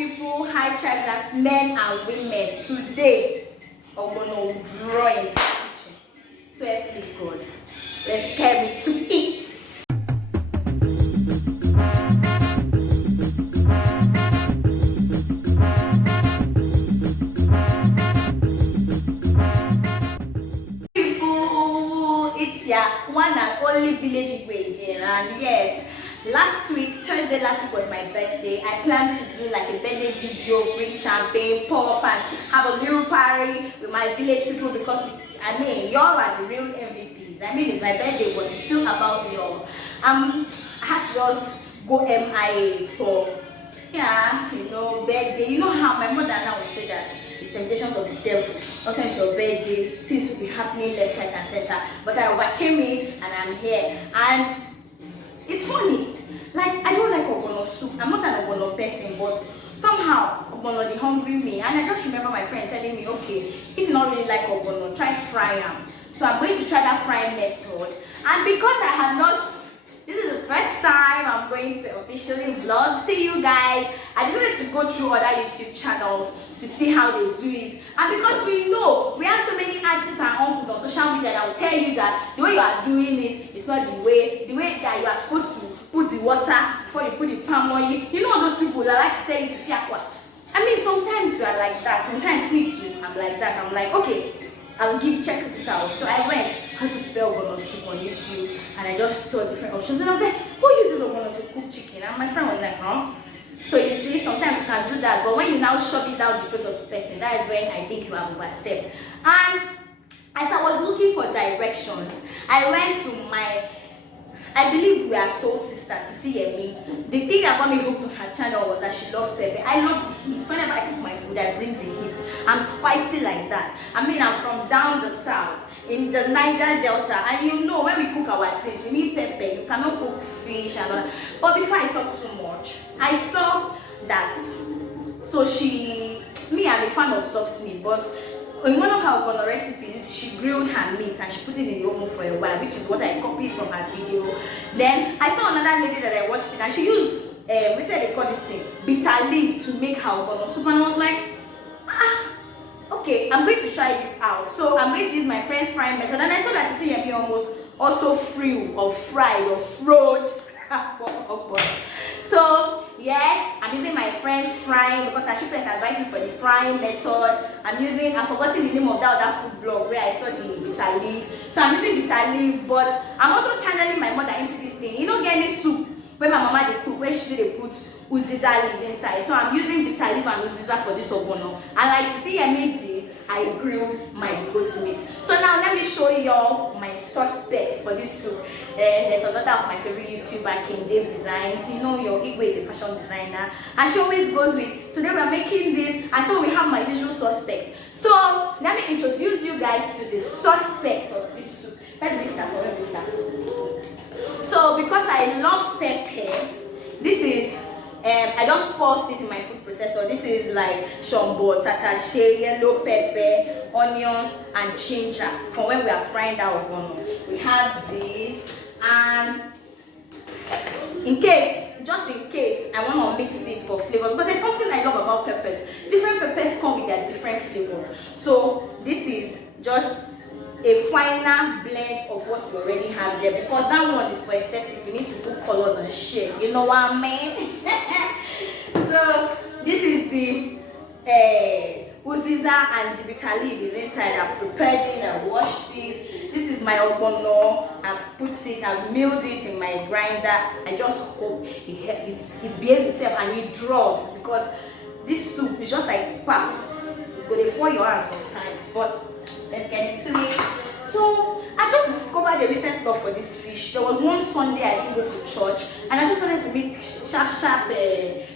people, hi tribes and men and women. Today, I'm gonna draw in the kitchen. So help me God. Let's get me to eat. People, it's your one and only village way again, and yes. Thursday last week was my birthday. I planned to do like a birthday video, bring champagne, pop, and have a little party with my village people because y'all are the real MVPs. It's my birthday, but it's still about y'all. I had to just go MIA for birthday. You know how my mother now would say that it's temptations of the devil. Also, it's your birthday, things will be happening left, right, and center. But I overcame it, and I'm here. And it's funny. Like, I don't like ogbono soup. I'm not an ogbono person, but somehow ogbono dey hungry me. And I just remember my friend telling me, okay, if you don't really like ogbono, try fry them. So I'm going to try that frying method. And because I have not, this is the first time I'm going to officially vlog to you guys, I decided to go through other YouTube channels to see how they do it. And because we have so many aunties and uncles on social media that will tell you that the way you are doing it is not the way that you are supposed to put the water before you put the palm oil. You know those people that like to tell you to fiakwa. Sometimes you are like that. Sometimes me too. I'm like that. I'm like, okay, I'll check this out. So I went how to prepare ogbono soup on YouTube, and I just saw different options, and I was like, who uses ogbono to cook chicken? And my friend was like, huh? So you see, sometimes you can do that, but when you now shove it down the throat of the person, that is when I think you have overstepped. And as I was looking for directions, I went to I believe we are soul sisters, CME. The thing that got me hooked to her channel was that she loved pepper. I love the heat. Whenever I cook my food, I bring the heat. I'm spicy like that. I'm from down the south, in the Niger Delta. And when we cook our things, we need pepper. You cannot cook fish and all that. But before I talk too much, I saw that. So I'm a fan of soft meat, but in one of her ogbono recipes, she grilled her meat and she put it in the oven for a while, which is what I copied from her video. Then I saw another lady that I watched it, and she used what they call this thing, bitter leaf, to make her ogbono soup, and I was like, okay, I'm going to try this out. So I'm going to use my friend's frying method, and I saw that CCME almost also fried or fried. So yes, I'm using my friend's frying because she first advised me for the frying method. I've forgotten the name of that food blog where I saw the bitter leaf. So I'm using bitter leaf, but I'm also channeling my mother into this thing. Get any soup where my mama they cook, where they put uziza leaf inside. So I'm using bitter leaf and uziza for this ogbono. And like CME did, I grilled my goat meat. So now let me show y'all my suspects for this soup. There's another of my favorite YouTuber, King Dave Designs. Your Igwe is a fashion designer, and she always goes with, today we're making this, and so we have my usual suspects. So let me introduce you guys to the suspects of this soup. Where do we start? So because I love pepper, this is I just paused it in my food processor. This is like shombo, tatashe, yellow pepper, onions, and ginger from when we are frying our ogbono. We have this, and just in case I want to mix it for flavor, because there's something I love about peppers. Different peppers come with their different flavors. So this is just a finer blend of what we already have there, because that one is for aesthetics. We need to put colors and shape. You know what I mean? So this is the uziza, and the bitter leaf is inside. I've prepared it, I've washed it. This is my ogbono. I've put it, I've milled it in my grinder. I just hope it behaves itself and it draws, because this soup is just like pap. You go to for your hands sometimes, but let's get into it. So I just discovered a recent love for this fish. There was one Sunday I didn't go to church, and I just wanted to make sharp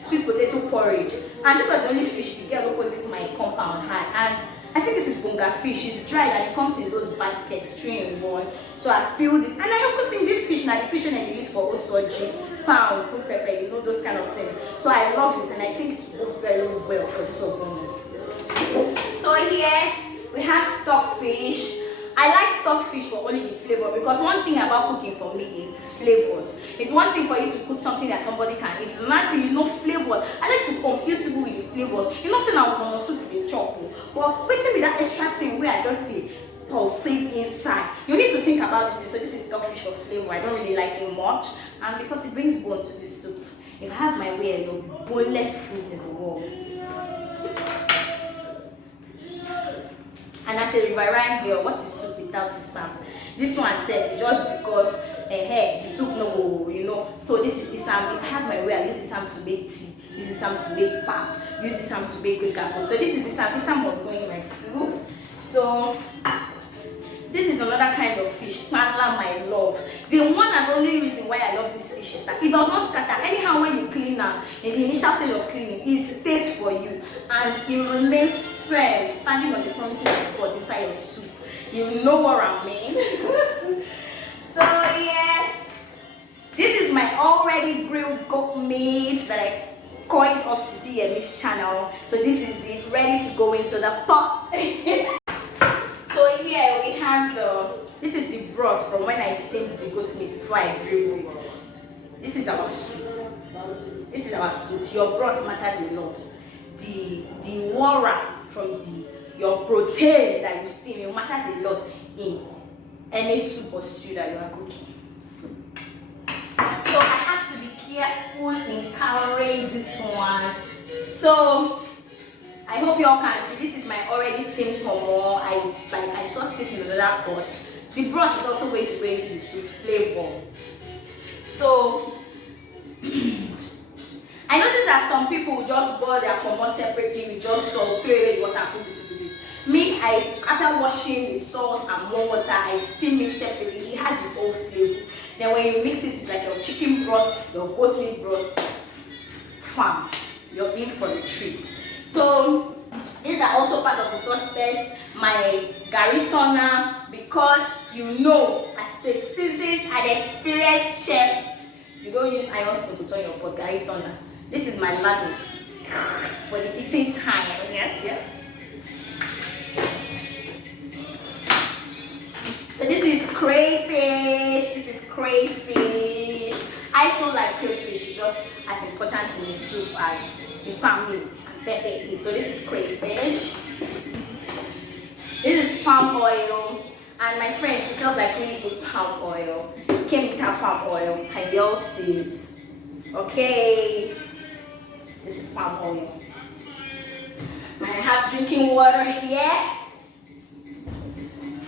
sweet potato porridge. And this was the only fish the girl opposite my compound had. And I think this is bunga fish. It's dried and it comes in those baskets, 3 in 1. So I've peeled it. And I also think this fish, now the fish when they use for osoji, pound, put pepper, those kind of things. So I love it, and I think it's both very well for this ogbono. So here we have stockfish. I like stockfish for only the flavor, because one thing about cooking for me is flavors. It's one thing for you to cook something that somebody can eat. It's another thing, flavors. I like to confuse people with the that extra thing where I just dey pulsate inside. You need to think about this. So this is stockfish of flavor. I don't really like it much, and because it brings bone to the soup. If I have my way, I know boneless foods in the world. And as a riverine girl, what is soup without isam? This one said just because the soup no go, you know. So this is isam. If I have my way, I use isam to make tea, use isam to make pap, use isam to make quick apple. So this is isam. Isam was going in my soup. So this is another kind of fish, panla, my love. The one and only reason why I love this fish is that it does not scatter. Anyhow, when you clean am, in the initial stage of cleaning, it stays for you and it remains firm, standing on the promises of God inside your soup. You know what I mean? So yes, this is my already grilled goat meat that I coined off Sisi Yemi's channel. So this is it, ready to go into the pot. So here we have this is the broth from when I steamed the goat meat before I grilled it. This is our soup. This is our soup. Your broth matters a lot. The water from your protein that you steam, it matters a lot in any soup or stew that you are cooking. So I have to be careful in covering this one. So I hope you all can see this is my already steamed pomo. I sauced it in another pot. The broth is also going to go into the soup flavor. So I noticed that some people will just boil their pomo separately with just salt, throw away the water and put the soup with it. Me, after washing with salt and more water, I steam it separately. It has its own flavor. Then when you mix it with like your chicken broth, your goat meat broth, fam, you're in for the treat. So these are also part of the suspects. My gari toner, because you know, as a seasoned and experienced chef, you don't use iron spoon to turn your pot. Gari toner. This is my ladle for the eating time. Yes. So this is crayfish. I feel like crayfish is just as important in the soup as the salmon is and pepper is. So this is crayfish. This is palm oil. And my friend, she smells like really good palm oil. Came with her palm oil, her girl seeds. Okay. This is palm oil. And I have drinking water here,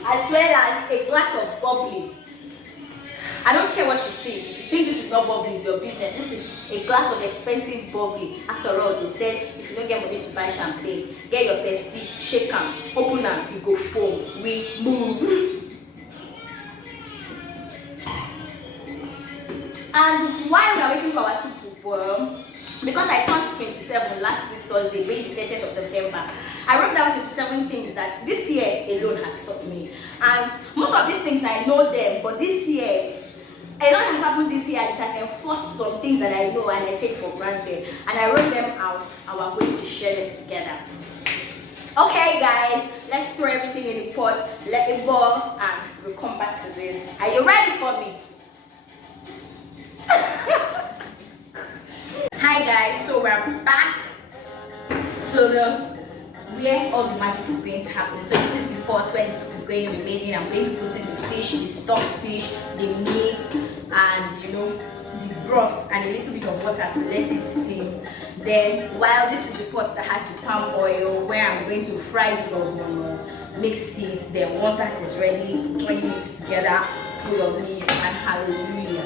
as well as a glass of bubbly. I don't care what you think. If you think this is not bubbly, it's your business. This is a glass of expensive bubbly. After all, they said if you don't get money to buy champagne, get your Pepsi, shake them, open them, you go foam. We move. And while we are waiting for our soup to boil, because I turned 27 last week Thursday, being the 30th of September, I wrote down 27 things that this year alone has taught me. And most of these things I know them, but this year, a lot has happened this year and it has enforced some things that I know and I take for granted. And I wrote them out and we're going to share them together. Okay guys, let's throw everything in the pot, let it boil, and we'll come back to this. Are you ready for me? Hi guys, so we're back to where all the magic is going to happen. So this is the pot where the soup is going to be made in. I'm going to put in the fish, the stock fish, the meat, and the broth and a little bit of water to let it steam. Then while this is the pot that has the palm oil where I'm going to fry the ogbono, mix it. Then once that is ready, join it together, put your meat, and hallelujah.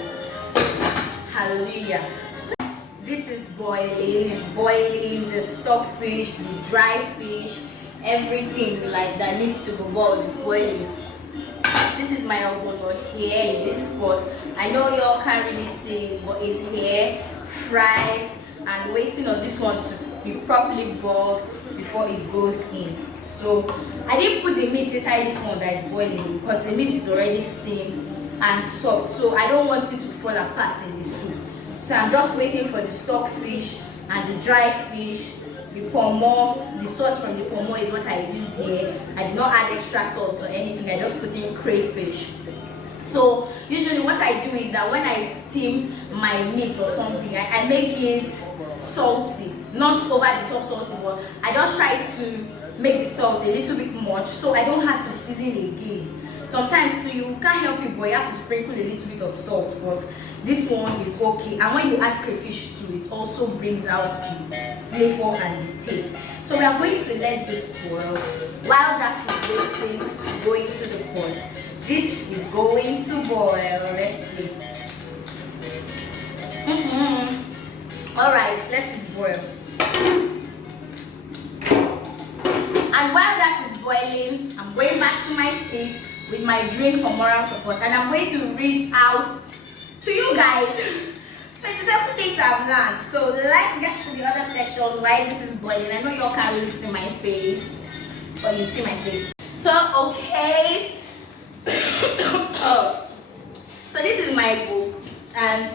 Hallelujah. This is boiling, it's boiling, the stock fish, the dry fish, everything like that needs to be boiled is boiling. This is my ogbono here in this pot. I know y'all can't really see it, but it's here, fried, and waiting on this one to be properly boiled before it goes in. So I didn't put the meat inside this one that is boiling because the meat is already steamed and soft, so I don't want it to fall apart in the soup. So I'm just waiting for the stock fish and the dry fish, the pomo. The sauce from the pomo is what I used here. I did not add extra salt or anything. I just put in crayfish. So usually what I do is that when I steam my meat or something, I make it salty, not over the top salty, but I just try to make the salt a little bit much, so I don't have to season again. Sometimes too, you can't help it, but you have to sprinkle a little bit of salt, but this one is okay. And when you add crayfish to it, also brings out the flavor and the taste. So we are going to let this boil. While that is waiting to go into the pot, this is going to boil. Let's see. All right, let's boil. And while that is boiling, I'm going back to my seat with my drink for moral support, and I'm going to read out to you guys 27 things I've learned. So let's get to the other session while this is boiling. I know y'all can't really see my face, but you see my face. So okay. So this is my book, and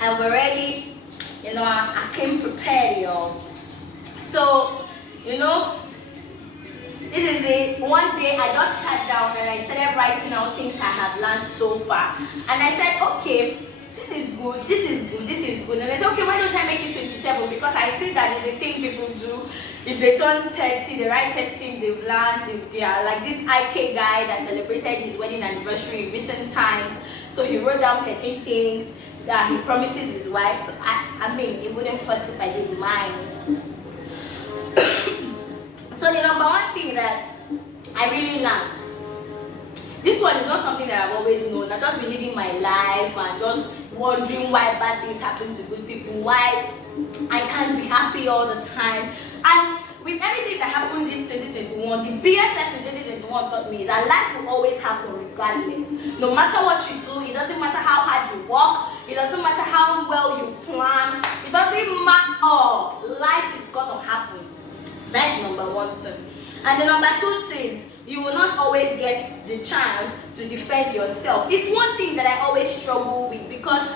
I've already, I came prepared, y'all. So, this is it. One day I just sat down and I started writing out things I have learned so far. And I said, okay, this is good, this is good, this is good. And I said, okay, why don't I make it 27? Because I see that it's a thing people do. If they turn 30, they write 30 things they've learned. If they are like this IK guy that celebrated his wedding anniversary in recent times. So he wrote down 13 things that he promises his wife. So I mean, it wouldn't hurt if I didn't mind. So the number one thing that I really learned, this one is not something that I've always known. I've just been living my life and just wondering why bad things happen to good people, why I can't be happy all the time. And with everything that happened this 2021, the BSS in 2021 taught me is that life will always happen regardless. No matter what you do, it doesn't matter how hard you work, it doesn't matter how well you plan, it doesn't matter. Life is gonna happen. That's number one thing. And the number two thing, you will not always get the chance to defend yourself. It's one thing that I always struggle with, because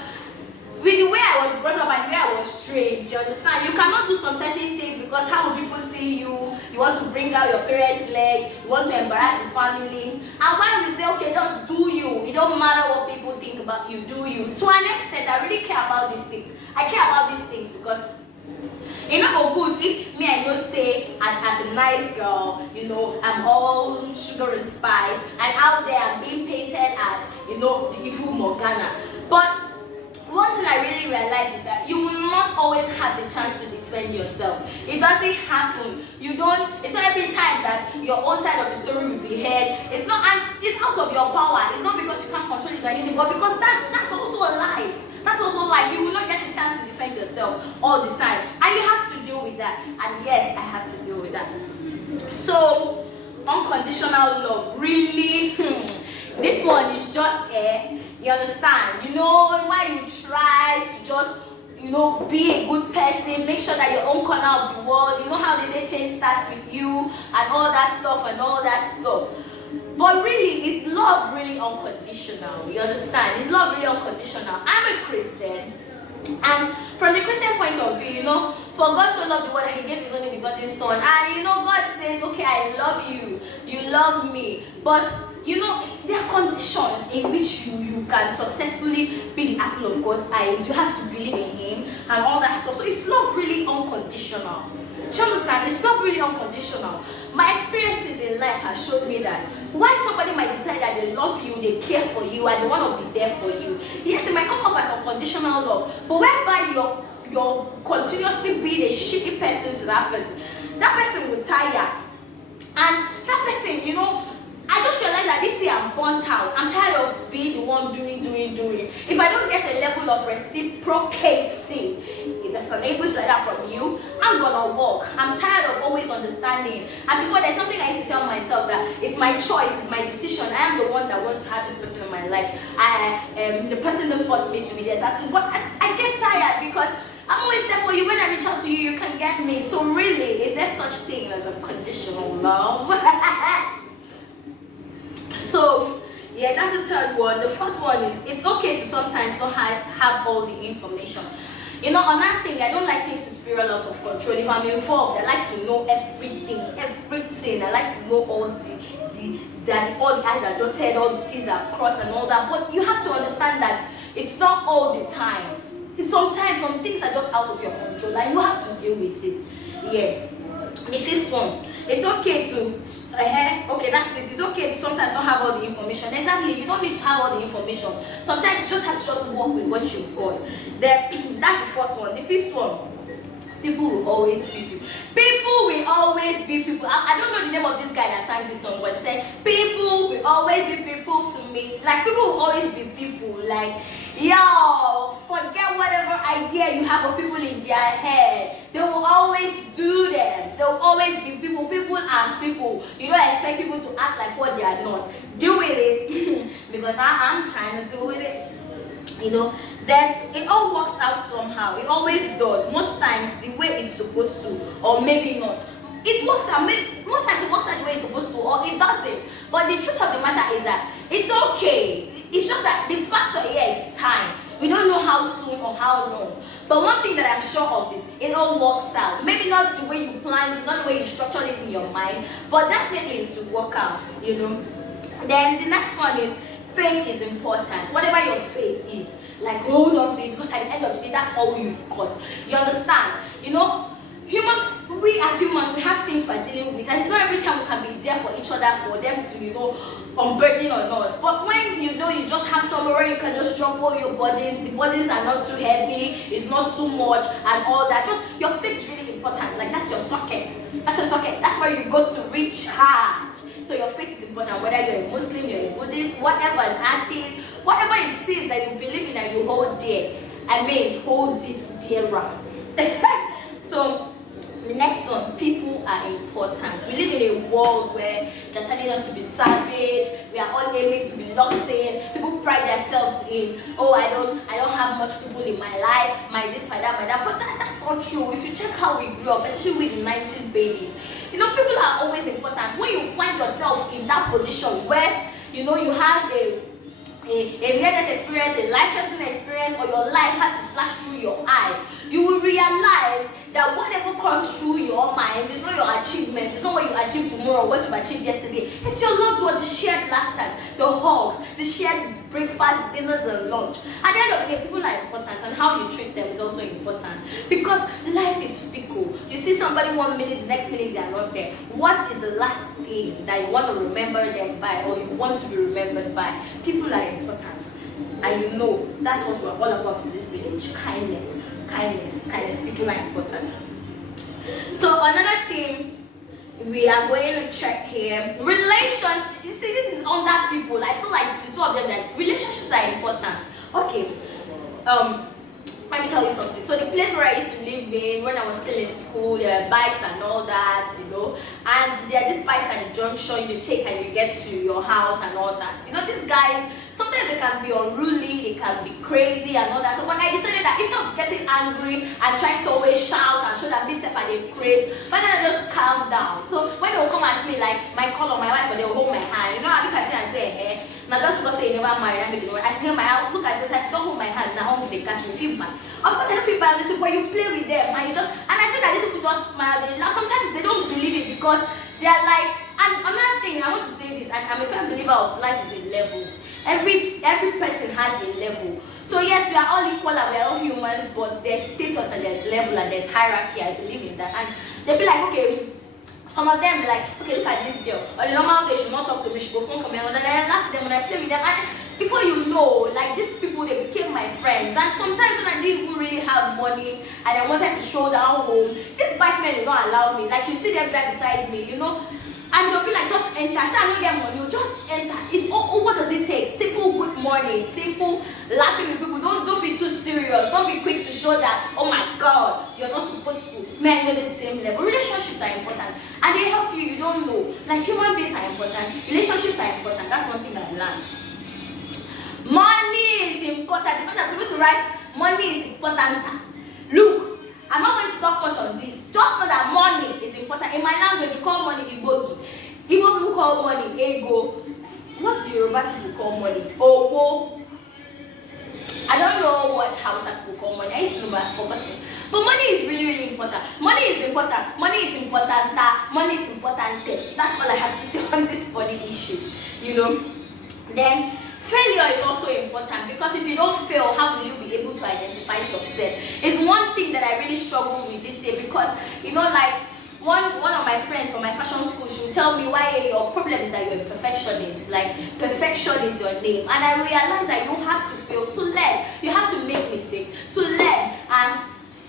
with the way I was brought up and the way I was trained, you understand, you cannot do some certain things because how will people see you? You want to bring out your parents' legs, you want to embarrass the family. And when we say, okay, just do you, it don't matter what people think about you, do you. To an extent, I really care about these things. I care about these things because good if me I know say I'm a nice girl, I'm all sugar and spice, and out there I'm being painted as, the evil Morgana. But one thing I really realized is that you will not always have the chance to defend yourself. It doesn't happen. It's not every time that your own side of the story will be heard. It's out of your power. It's not because you can't control it or anything, but because that's also a lie. That's also like you will not get a chance to defend yourself all the time, and you have to deal with that. And yes, I have to deal with that. So unconditional love, really, this one is just you understand, why you try to just be a good person, make sure that your own corner of the world, how they say change starts with you and all that stuff. But really, is love really unconditional? You understand? Is love really unconditional? I'm a Christian, and from the Christian point of view, for God so loved the world that He gave His only begotten Son, and God says, okay, I love you, you love me, but there are conditions in which you can successfully be the apple of God's eyes. You have to believe in Him and all that stuff. So is love really unconditional? Do you understand? It's not really unconditional. My experiences in life have showed me that why somebody might decide that they love you, they care for you, and they want to be there for you. Yes, it might come off as unconditional love, but whereby you're continuously being a shitty person to that person will tire. And that person, I just realized that this year I'm burnt out. I'm tired of being the one doing. If I don't get a level of reciprocating, if there's an English like that from you, I'm gonna walk. I'm tired of always understanding. And before, there's something I used to tell myself that it's my choice, it's my decision. I am the one that wants to have this person in my life. The person don't force me to be there. So I get tired because I'm always there for you. When I reach out to you, you can get me. So really, is there such thing as unconditional love? So, yes, that's the third one. The fourth one is it's okay to sometimes not have all the information. Another thing, I don't like things to spiral out of control. If I'm involved, I like to know everything. I like to know all all the I's are dotted, all the T's are crossed and all that. But you have to understand that it's not all the time. Sometimes some things are just out of your control and you have to deal with it. Yeah. The fifth one it's okay to okay, that's it. It's okay to sometimes not have all the information. Exactly, you don't need to have all the information. Sometimes you just have to just work with what you've got. That's the fourth one. The fifth one, people will always be people. People will always be people. I don't know the name of this guy that sang this song, but he said, people will always be people to me. Like, people will always be people. Like, yo, forget whatever idea you have of people in their head. They will always do them. They will always be people. People are people. You don't expect people to act like what they are not. Do with it. Because I'm trying to do with it. You know, then it all works out somehow. It always does. Most times the way it's supposed to, or maybe not. It works out. Most times it works out the way it's supposed to, or it doesn't. But the truth of the matter is that it's okay. It's just that the factor here is time. We don't know how soon or how long. But one thing that I'm sure of is it all works out. Maybe not the way you planned, not the way you structured it in your mind, but definitely it will work out, you know. Then the next one is faith is important. Whatever your faith is, like, hold on to it, because at the end of the day, that's all you've got. You understand? You know, we as humans, we have things we're dealing with, and it's not every time we can be there for each other, for them to, you know, unburden on us. But when you know you just have somewhere where you can just drop all your burdens, the burdens are not too heavy, it's not too much, and all that. Just your faith is really important. Like, that's your socket. That's your socket. That's where you go to recharge. So your faith is important, whether you're a Muslim, you're a Buddhist, whatever, an atheist, whatever it is that you believe in and you hold dear. I mean, hold it dearer. So the next one, people are important. We live in a world where they're telling us to be savage. We are all aiming to be locked in. People pride themselves in, oh, I don't have much people in my life, my this, my that, my that. But that's not true. If you check how we grew up, especially with the 90s babies, you know, people are always important. When you find yourself in that position where, you know, you have a near-death experience, a life-threatening experience, or your life has to flash through your eyes, you will realize that whatever comes through your mind is not your achievement, it's not what you achieved tomorrow, what you achieved yesterday. It's your loved ones, the shared laughter, the hugs, the shared breakfast, dinners, and lunch. At the end of the day, people are important, and how you treat them is also important. Because life is fickle. You see somebody 1 minute, the next minute they are not there. What is the last thing that you want to remember them by, or you want to be remembered by? People are important. And you know, that's what we're all about in this village. Kindness, kindness, kindness. People are important. So another thing we are going to check here, relationships. You see, this is under people. I feel like the two of them, that relationships are important. Okay, let me tell you something. So the place where I used to live in when I was still in school, there were bikes and all that, you know, and there are these bikes at the junction you take and you get to your house and all that. You know, these guys, sometimes they can be unruly, they can be crazy and all that. So when I decided that instead of getting angry and trying to always shout and show that myself and they crazy, why don't I just calm down? So when they will come at me like my call or my wife, or they will hold my hand, you know, I look at it and say, hey, now just because you never married, I make it I say, my look at this, I say, don't hold my hand, now how they catch me, feel bad. Of course, I don't feel bad, listen, but you play with them and you just, and I say that these people just smile. Now sometimes they don't believe it because they are like, and another thing, I want to say this, and I'm a firm believer of life is in levels. Every person has a level. So yes, we are all equal and we are all humans, but there's status and there's level and there's hierarchy. I believe in that. And they'll be like, okay, some of them be like, okay, look at this girl. Or the normal day, she will not talk to me, she go phone for me, and then I laugh at them and I play with them. And before you know, like these people, they became my friends. And sometimes when I didn't even really have money and I wanted to show down home, these bike men will not allow me. Like you see them right beside me, you know. And they'll be like, just enter. Say, I don't get money, you just enter. It's what does it take? Simple good morning, simple laughing with people. Don't be too serious. Don't be quick to show that, oh my God, you're not supposed to. Men are at the same level. Relationships are important. And they help you, you don't know. Like human beings are important. Relationships are important. That's one thing I've learned. Money is important. If I'm supposed to write, money is important. Look, I'm not going to talk much on this. Just know that money is important. In my language, you call money ibogi. Igbo people call money ego. What do Yoruba people call money? Owo. I don't know what Hausa people call money. I used to know, but I've forgotten. But money is really, really important. Money is important. Money is important. Money is important. That's all I have to say on this funny issue. You know. Then failure is also important, because if you don't fail, how will you be able to identify success? It's one thing that I really struggle with this year, because you know, like one of my friends from my my fashion school, she would tell me, why your problem is that you're a perfectionist. Like, perfection is your name. And I realized that you have to fail to learn. You have to make mistakes to learn. And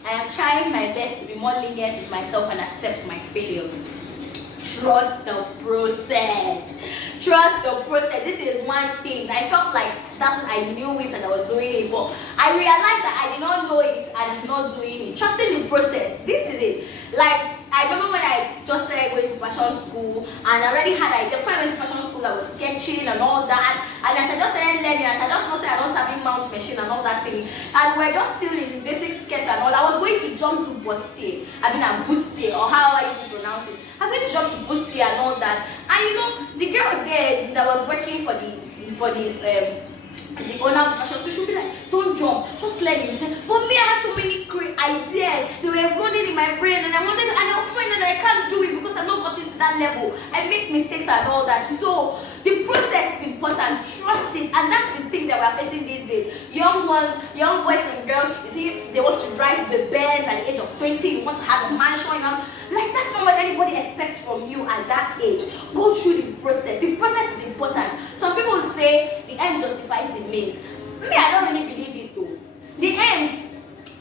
I am trying my best to be more lenient with myself and accept my failures. Trust the process. Trust the process. This is one thing. I felt like that's what I knew it and I was doing it, but I realized that I did not know it and I'm not doing it. Trusting the process. This is it. Like, I remember when I just started going to fashion school and I already had an idea. Before I went to fashion school, I was sketching and all that. And as I just started learning, as I just know I don't have mount machine and all that thing, and we're just still in basic sketch and all, I was going to jump to bustier. I'm bustier, or however you pronounce it. I was going to jump to bustier and all that. And you know, the girl there that was working for the owner of the fashion school, she would be like, don't jump, just let me. But me, I had so many great ideas. They were running in my brain and I wanted to, and I was afraid that I can't do it because I'm not gotten to that level. I make mistakes and all that. So the process is important. Trust it. And that's the thing that we're facing these days. Young ones, young boys and girls, you see, they want to drive the Benz at the age of 20. You want to have a mansion, you know. Like, that's not what anybody expects from you at that age. Go through the process. The process is important. Some people say the end justifies the means. Me, I don't really believe it though. The end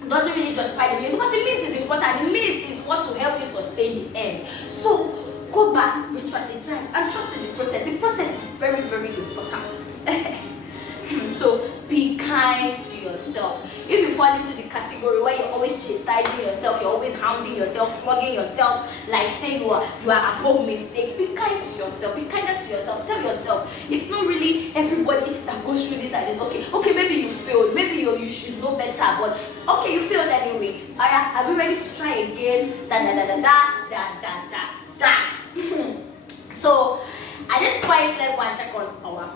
doesn't really justify the means because the means is important. The means is what will help you sustain the end. So go back, re-strategize, and trust in the process. The process is very, very important. So be kind to yourself. If you fall into the category where you're always chastising yourself, you're always hounding yourself, flogging yourself, like saying you are above mistakes, be kind to yourself. Be kinder to yourself. Tell yourself it's not really everybody that goes through this and this. Okay, maybe you failed, maybe you should know better, but okay, you failed anyway. Are we ready to try again? That. So at this point, let's go and check on our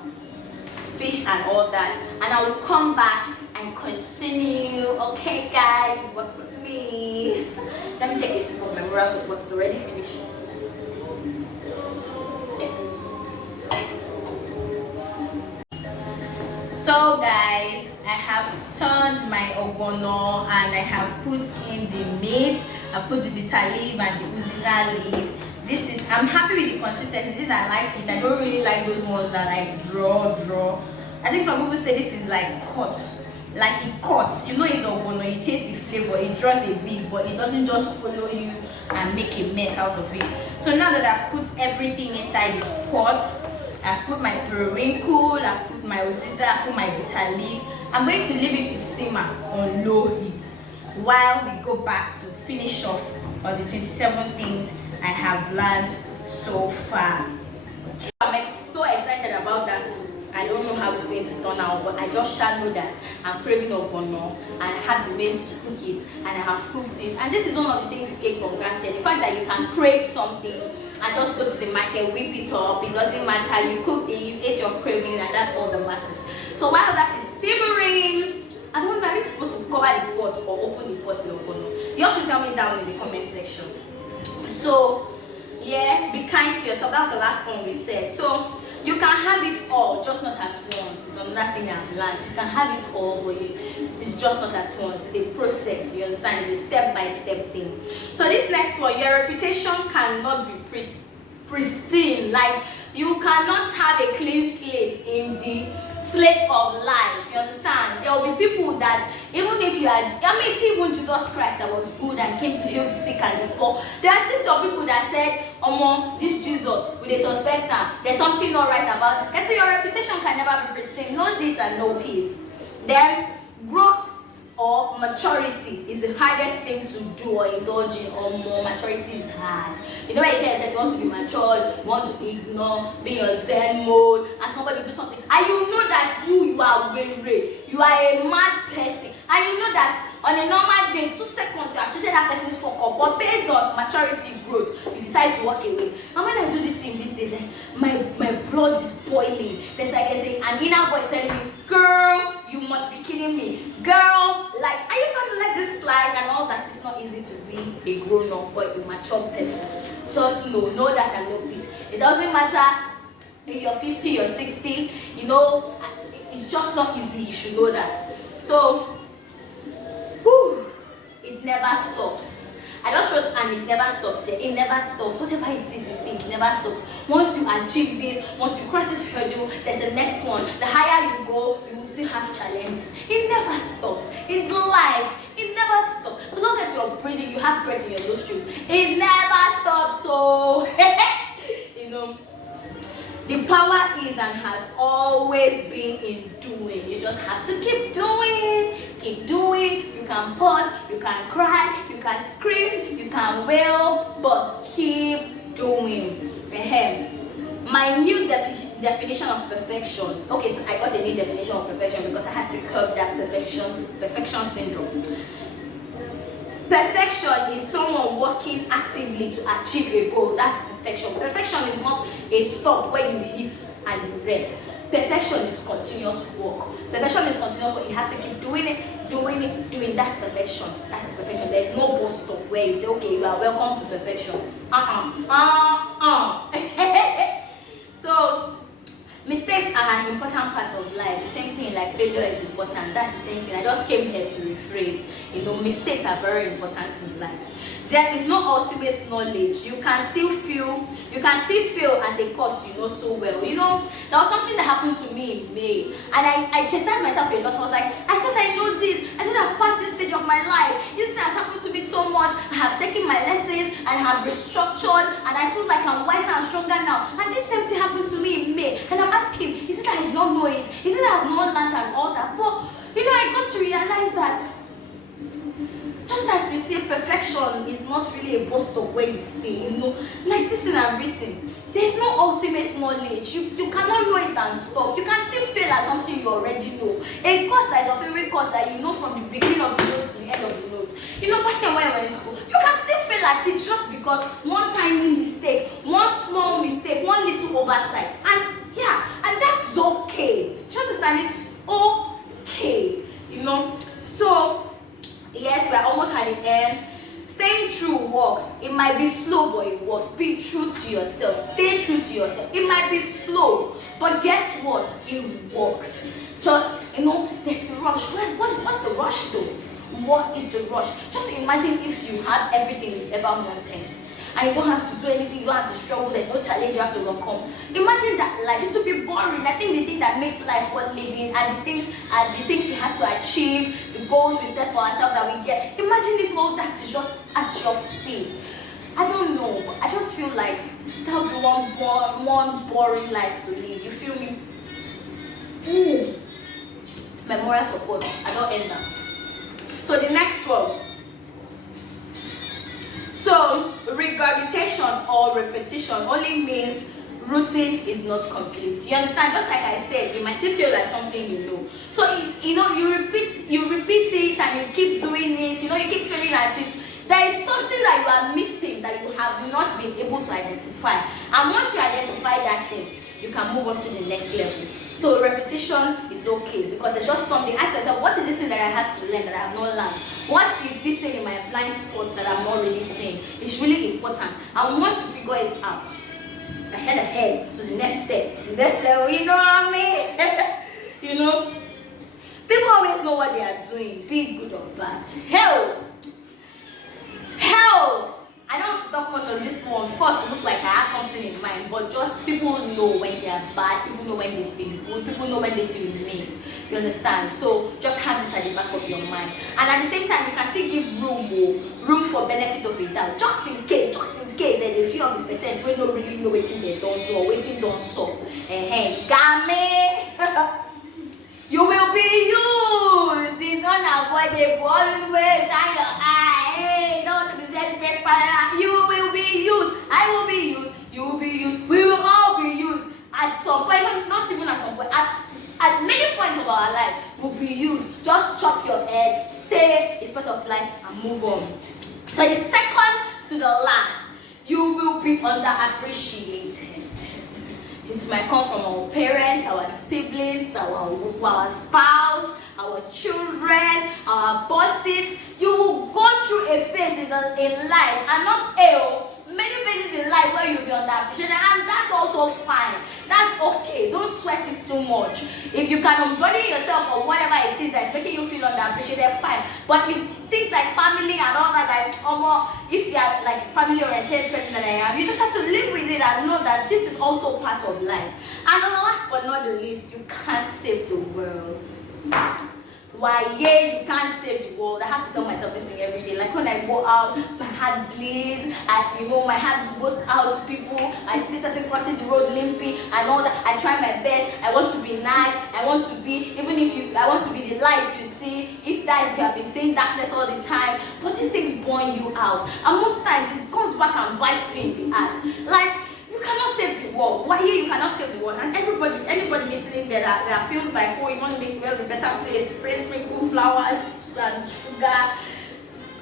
fish and all that, and I will come back and continue. Okay guys, work with me. Let me take a sip of my moral support. It's already finished. So guys, I have turned my ogbono and I have put in the meat. I put the bitter leaf and the uziza leaf. I'm happy with the consistency. I like it. I don't really like those ones that like draw. I think some people say this is like cut. Like it cuts. You know it's ogbono, you taste the flavor, it draws a bit, but it doesn't just follow you and make a mess out of it. So now that I've put everything inside the pot, I've put my periwinkle, I've put my uziza, I've put my bitter leaf. I'm going to leave it to simmer on low heat while we go back to finish off on the 27 things I have learned so far. I'm so excited about that soup. I don't know how it's going to turn out, but I just shall know that I'm craving ogbono and I have the means to cook it and I have cooked it. And this is one of the things you take for granted. The fact that you can crave something and just go to the market, whip it up, it doesn't matter. You cooked it, you ate your craving, and that's all that matters. So while that is simmering, I don't know, are you supposed to cover the pot or open the pot in ogbono? You all should tell me down in the comment section. So yeah, be kind to yourself. That's the last one we said. So you can have it all, just not at once. It's another thing I've learned. You can have it all, but it's just not at once. It's a process, you understand? It's a step-by-step thing. So this next one, your reputation cannot be pristine. Like, you cannot have a clean slate in the slate of life, you understand? There will be people that, even if you are, see even Jesus Christ that was good and came to heal the sick and the poor, there are still some people that said, this Jesus, we they suspect now, there's something not right about this. And so your reputation can never be pristine. No this and no peace. Then growth or maturity is the hardest thing to do or indulge in. Maturity is hard. You know what it is? If you want to be mature, you want to ignore, be in your zen mode, and somebody do something, and you know that you are weary, you are a mad person, and you know that on a normal day, 2 seconds you have treated that person's fuck up, but based on maturity growth, you decide to walk away. And when I do this thing these days, my blood is boiling. There's like I say, an inner voice telling me, girl, you must be kidding me. Girl, like, are you gonna let this slide and all that? It's not easy to be a grown-up or a mature person. Just know that and know peace. It doesn't matter if you're 50, you're 60, you know, it's just not easy. You should know that. So, it never stops. I just wrote, and it never stops. It never stops. Whatever it is you think, it never stops. Once you achieve this, once you cross this hurdle, there's the next one. The higher you go, you will still have challenges. It never stops. It's life. It never stops. So long as you're breathing, you have breath in your nostrils. It never stops. So, you know, the power is and has always been in doing. You just have to keep doing. Keep doing. You can pause, you can cry, you can scream, you can wail, but keep doing. My new definition of perfection. Okay, so I got a new definition of perfection because I had to curb that perfection syndrome. Perfection is someone working actively to achieve a goal. That's perfection. Perfection is not a stop where you hit and you rest. Perfection is continuous work. Perfection is continuous work. You have to keep doing it, doing it, doing. That's perfection. That's perfection. There is no bus stop where you say, okay, you are welcome to perfection. So, mistakes are an important part of life. The same thing like failure is important. That's the same thing. I just came here to rephrase. You know, mistakes are very important in life. There is no ultimate knowledge. You can still fail as a course you know so well. You know, there was something that happened to me in May, and I chastised myself a lot. I was like, I thought I know this. I thought I've passed this stage of my life. This has happened to me so much. I have taken my lessons and I have restructured, and I feel like I'm wiser and stronger now. And this same thing happened to me in May, and I'm asking, is it that I did not know it? Is it that I have not learned and all that? But you know, I got to realize that just as we say, perfection is not really a bus stop where you stay, you know, like this thing I've written. There's no ultimate knowledge. You cannot know it and stop. You can still fail at something you already know. A course that is your favorite course that you know from the beginning of the notes to the end of the notes. You know, back then when I went to school, you can still fail at it just because one tiny mistake, one small mistake, one little oversight. And yeah, and that's okay. Do you understand? It's okay. You know? So, yes, we're almost at the end. Staying true works. It might be slow, but it works. Be true to yourself. Stay true to yourself. It might be slow, but guess what? It works. Just, you know, there's the rush. What's the rush though? What is the rush? Just imagine if you had everything you ever wanted, and you don't have to do anything, you don't have to struggle, there's no challenge you have to overcome. Imagine that life. It will be boring. I think the thing that makes life worth living and the things we have to achieve, the goals we set for ourselves that we get. Imagine if all that is just at your feet. I don't know, but I just feel like that would be one boring life to live. You feel me? Ooh. Memorial support. I don't end that. So the next one. So, regurgitation or repetition only means routine is not complete. You understand? Just like I said, you might still feel like something you know. So, you know, you repeat it and you keep doing it, you know, you keep feeling at it. There is something that you are missing that you have not been able to identify. And once you identify that thing, you can move on to the next level. So repetition is okay because it's just something. Ask yourself, what is this thing that I have to learn that I have not learned? What is this thing in my blind spots that I'm not really seeing? It's really important. And once you figure it out, ahead to the next step, to the next level, you know what I mean? You know? People always know what they are doing, be it good or bad. Hell! I don't want to talk much on this one before to look like I have something in mind, but just people know when they are bad, people know when they feel good, people know when they feel mean. You understand? So just have this at the back of your mind. And at the same time, you can still give room for benefit of the doubt. Just in case there's a few of the percent we don't really know what they don't do or what they don't solve. You will be used. It's unavoidable. Always down your eye. Hey, don't be said paper. You will be used. I will be used. You will be used. We will all be used at some point. Not even at some point. At many points of our life, will be used. Just chop your head, say it's part of life, and move on. So the second to the last, you will be underappreciated. It might come from our parents, our siblings, our spouse, our children, our bosses. You will go through a phase in life, and not many phases in life where you'll be underappreciated, and that's also fine. That's okay. Don't sweat it too much. If you can embody yourself or whatever it is that's making you feel underappreciated, fine. But if things like family and all that, like if you are like a family oriented person that I am, you just have to live with it and know that this is also part of life. And last but not the least, you can't save the world. Why, yeah, you can't save the world. I have to tell myself this thing every day. Like when I go out, my heart bleeds, my heart goes out to people. I see this person crossing the road limping and all that. I try my best. I want to be nice. I want to be, I want to be the light you see. If that is, you have been seeing darkness all the time, but these things burn you out. And most times it comes back and bites you in the ass. Like, you cannot save the world. Why here you cannot save the world? And anybody listening there that feels like, oh, you want to make the world a better place, spray, sprinkle flowers and sugar.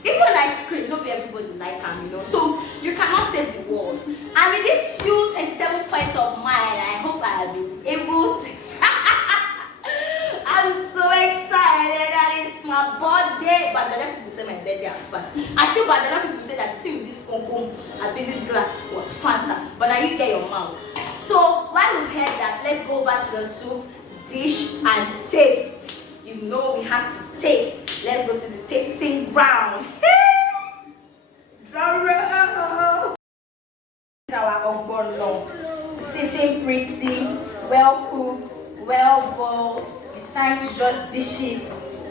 Even ice cream, not be everybody like them, you know. So you cannot save the world. And with these few 27 points of mine, I hope I have been able to. I'm so excited that it's my birthday. But the other people say my birthday at first. I feel bad. The other people say that the thing with this concombre and this glass was Fanta. But now you get your mouth. So while we've heard that, let's go back to the soup, dish, and taste. You know we have to taste. Let's go to the tasting ground. Drum roll. This is our ogbono. Sitting pretty, well cooked, well boiled. It's time to just dish it.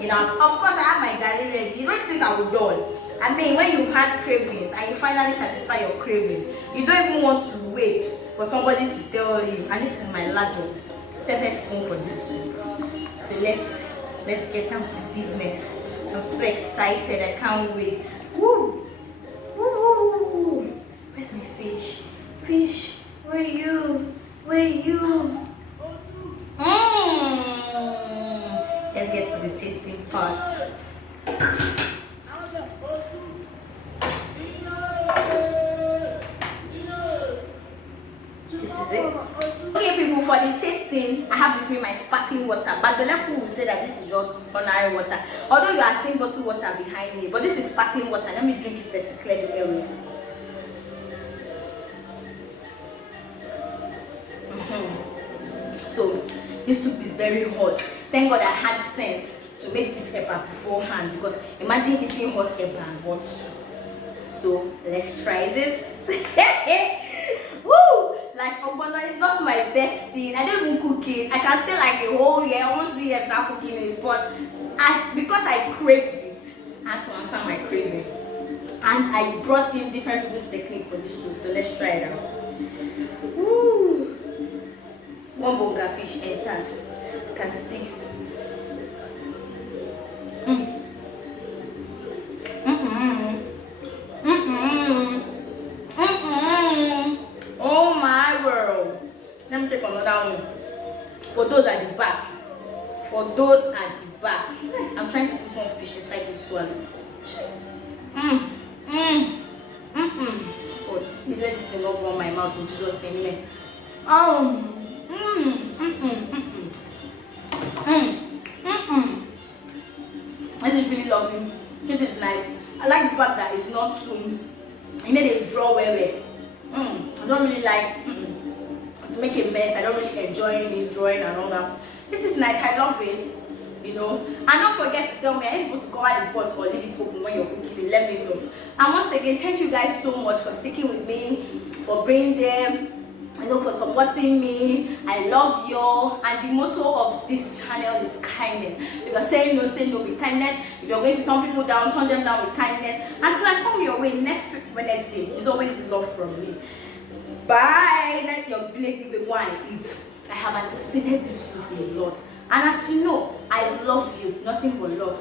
You know, of course I have my garri ready. You don't think I would dull. I mean, when you've had cravings and you finally satisfy your cravings, you don't even want to wait for somebody to tell you. And this is my ladle, perfect spoon for this soup. So let's get down to business. I'm so excited. I can't wait. Woo! Woo! Where's my fish? Fish, where are you? Where are you? Let's get to the tasting part. This is it. Okay, people, for the tasting, I have with me my sparkling water. But the people will say that this is just ordinary water. Although you are seeing bottled water behind me, but this is sparkling water. Let me drink it first to clear the airways. So this soup is very hot. Thank God I had sense to make this eba beforehand, because imagine eating hot eba and hot soup. So let's try this. Woo! Like ogbono is not my best thing. I don't even cook it. I can stay like a whole year, almost 3 years not cooking it. But because I craved it, I had to answer my craving. And I brought in different people's technique for this soup. So let's try it out. Woo! One bonga fish entered. You can see. Oh my world. Let me take another one. For those at the back. For those at the back. I'm trying to put one fish inside this swallow. God, please let this thing not burn my mouth in Jesus' name. This is really lovely. This is nice. I like the fact that it's not too, they draw well. I don't really like to make a mess. I don't really enjoy it, drawing and all that. This is nice. I love it. You know, and don't forget to tell me, are you supposed to cover the pot or leave it open when you're cooking it? Let me know. And once again, thank you guys so much for sticking with me, for bringing them, for supporting me. I love y'all. And the motto of this channel is kindness. If you're saying no, say no with kindness. If you're going to turn people down, turn them down with kindness. Until I come your way next week Wednesday, it's always love from me. Bye. Let your village be go and eat. I have anticipated this food a lot. And as you know, I love you. Nothing but love.